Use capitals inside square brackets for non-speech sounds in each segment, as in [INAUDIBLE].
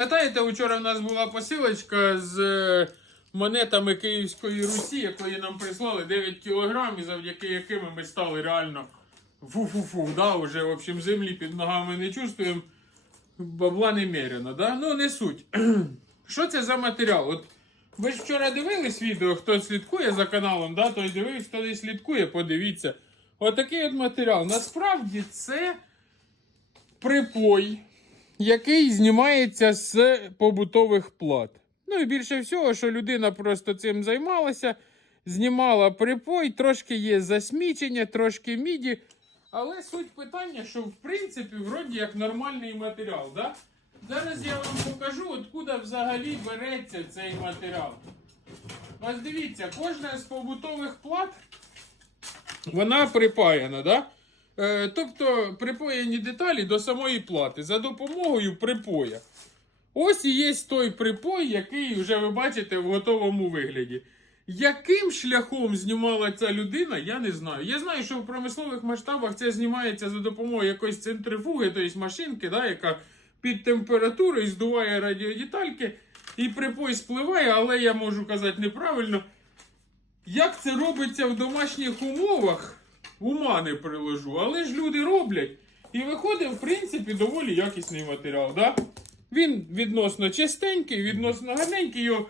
Пам'ятаєте, вчора в нас була посилочка з е, монетами Київської Русі, якої нам прислали 9 кілограм, і завдяки яким ми стали реально фу-фу-фу, да, вже, в общем, землі під ногами не чувствуємо, бабла немерено, да? Ну, не суть. [CLEARS THROAT] Що це за матеріал? От ви ж вчора дивились відео, хто слідкує за каналом, да? той дивився, хто не слідкує, подивіться. Отакий от матеріал. Насправді це припой який знімається з побутових плат. Ну і більше всього, що людина просто цим займалася, знімала припой, трошки є засмічення, трошки міді. Але суть питання, що в принципі вроді як нормальний матеріал. Да? Зараз я вам покажу, откуда взагалі береться цей матеріал. Ось дивіться, кожна з побутових плат вона припаяна, да? Е, тобто припоєні деталі до самої плати за допомогою припоя. Ось і є той припой, який вже ви бачите в готовому вигляді. Яким шляхом знімала ця людина, я не знаю. Я знаю, що в промислових масштабах це знімається за допомогою якоїсь центрифуги, тобто машинки, да, яка під температурою здуває радіодетальки, і припой спливає, але я можу казати неправильно. Як це робиться в домашніх умовах, ума не приложу, але ж люди роблять. І виходить, в принципі, доволі якісний матеріал. Да? Він відносно чистенький, відносно гарненький. Його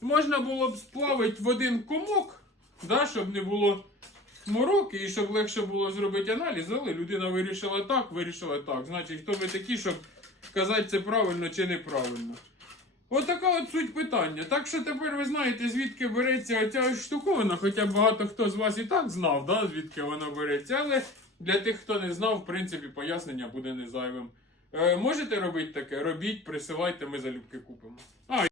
можна було б сплавити в один комок, да, щоб не було мороки і щоб легше було зробити аналіз, але людина вирішила так, вирішила так. Значить, хто ми такі, щоб казати це правильно чи неправильно. Отака от суть питання. Так що тепер ви знаєте, звідки береться оця штуковина, хоча багато хто з вас і так знав, да, звідки вона береться, але для тих, хто не знав, в принципі, пояснення буде не зайвим. Е, можете робити таке? Робіть, присилайте, ми залюбки купимо. А,